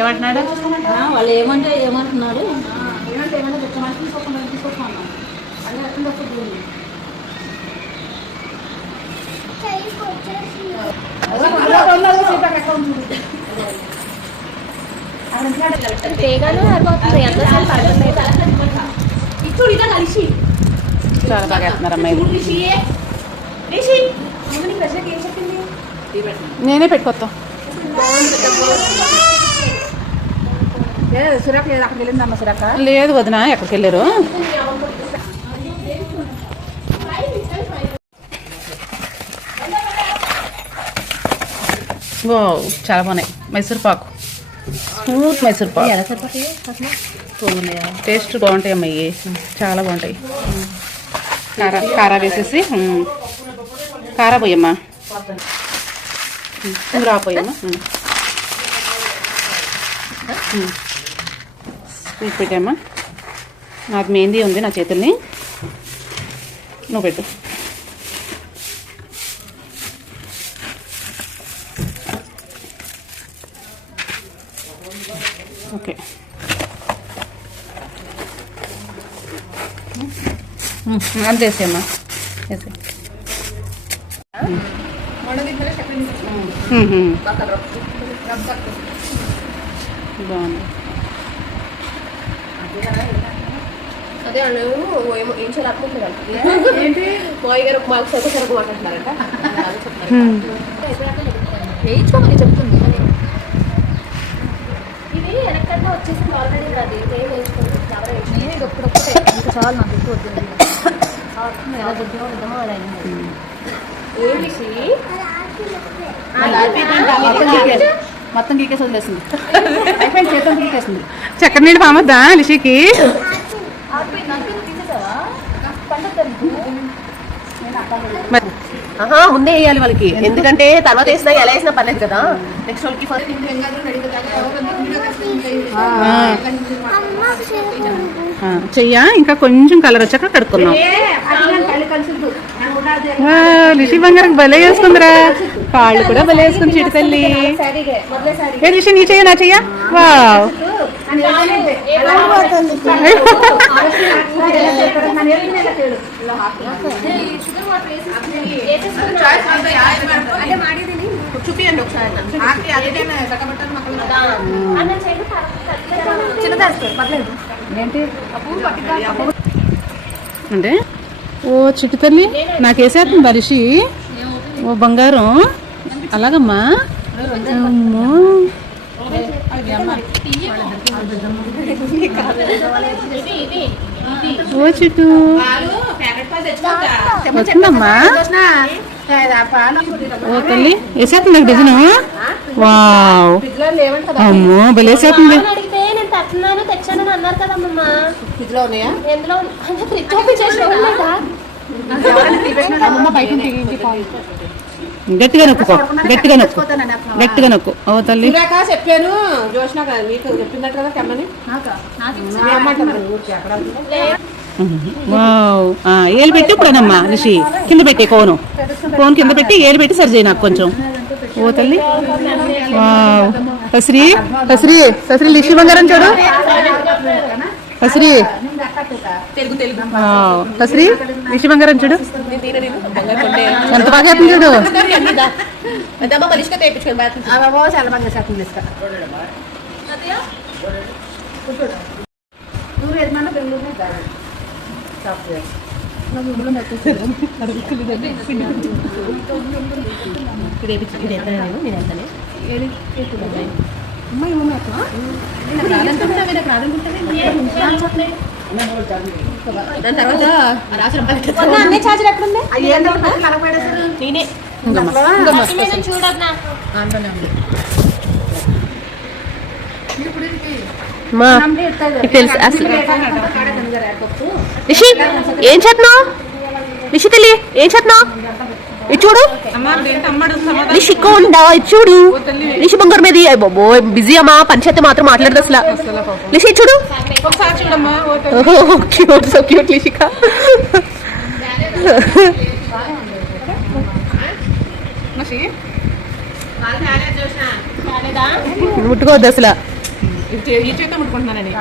ఏమంటున్నాడు? వాళ్ళు ఏమంటున్నారు ఏమంటే ఏమన్నా తీసుకొస్తాను అదే ఎక్కడ వస్తుంది చాలా బాగా వేస్తున్నారు అమ్మాయి. నేనే పెట్టుకోతా. సురేఖ అక్కడికి వెళ్ళిందమ్మ సురేఖ. లేదు వదిన, ఎక్కడికి వెళ్ళారు? ఓ చాలా బాగున్నాయి. మైసూర్ పాకు, స్మూత్ మైసూర్ పాకు. టేస్ట్ బాగుంటాయి అమ్మాయి, చాలా బాగుంటాయి. కారా వేసేసి కారా పోయమ్మా, రాపోయమ్మా. స్వీట్ పెట్టామ్మా. నాకు మెహందీ ఉంది నా చేతుల్ని, నువ్వు పెట్టు. ఓకే, అంతే వేసేయమ్మా, వేసే. బాగుంది. అదే వాళ్ళు ఏం చేయాలి ఏంటి పోయి గారు మాకు సరుకు మాట్లాడుతున్నారంట. వేయించుకోమని చెప్తుంది. ఇది వెనకన్నా వచ్చేసి ఆల్రెడీ కాదు, ఏం వేయించుకోండి. ఇది ఒక్కడొక్కటే ఇంకా చాలు, నాకు ఎక్కువ వద్దు. ఎలా దిద్దామో విద్దామో అలా మొత్తం గీకేసి వదిలేసింది. చేతం గీకేసింది. చక్కెర నీళ్ళు పామొద్దా లిషికి? ముందే వేయాలి వాళ్ళకి, ఎందుకంటే తర్వాత వేసినా ఎలా వేసినా పర్లేదు కదా. నెక్స్ట్ వాళ్ళకి చెయ్యా ఇంకా కొంచెం కలర్ వచ్చాక కడుక్కున్నాం. లిషి బంగారం భలే వేసుకుందిరా, కాళ్ళు కూడా భలే వేసుకుంది చిటి తల్లి. ఏ లిషి నీ చెయ్య నా చెయ్య. వావ్, చూపియండి ఒకసారి. అంటే ఓ చిట్టి తల్లి నాకు వేసేస్తుంది రిషి. ఓ బంగారం, అలాగమ్మా. అమ్మో, ఓ చిట్టు వచ్చిందమ్మా. ఓ తల్లి వేసేస్తుంది నాకు డిజైన్. వావ్, అమ్మో భలే వేసేస్తుంది. అన్నారు కదమ్మా, గట్టిగా నొక్కుకో, గట్టిగా నొక్కు, గట్టిగా నొక్కు. ఓ తల్లి చెప్పాను జోష్న మీకు చెప్పిందట కదా తెమ్మని. వావ్, ఏలు పెట్టి ఇప్పుడేనమ్మా రిషి కింద పెట్టి కోను కింద పెట్టి ఏలు పెట్టి సరి చేయి నాకు కొంచెం. ఓ తల్లి, వావ్. సశ్రీ సశ్రీ సశ్రీ లిషి బంగారం చూడు. సశ్రీ సశ్రీ లిషి బంగారం చూడు ఎంత బాగా చూడు. తెలుసు అసలు. రిషి ఏం చేస్తున్నావు? రిషి తల్లి ఏం చేస్తున్నావు? ఇది చూడు రిషి కొండ, ఇది చూడు రిషి బంగారు మీద. బాబో బిజీ అమ్మా, పంచాయతీ మాత్రం మాట్లాడదు అసలు. రిషి చూడు, క్యూట్, సో క్యూట్ లిషిక. ముట్టుకోవద్దు అసలు. ఈ చేత ముట్టుకుంటున్నానని